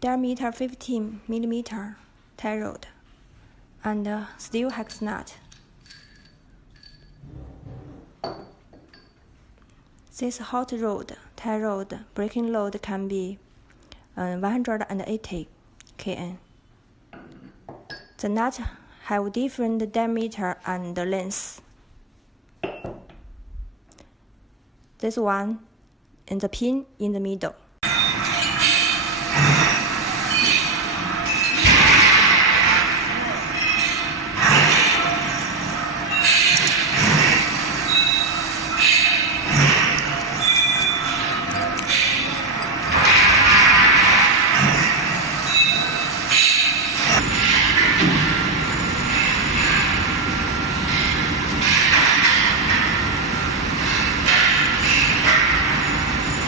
diameter 15 mm tie rod, and steel hex nut. This hot rod, tie rod, breaking load can be 180 kN. The nut have different diameter and length. This one is the pin in the middle.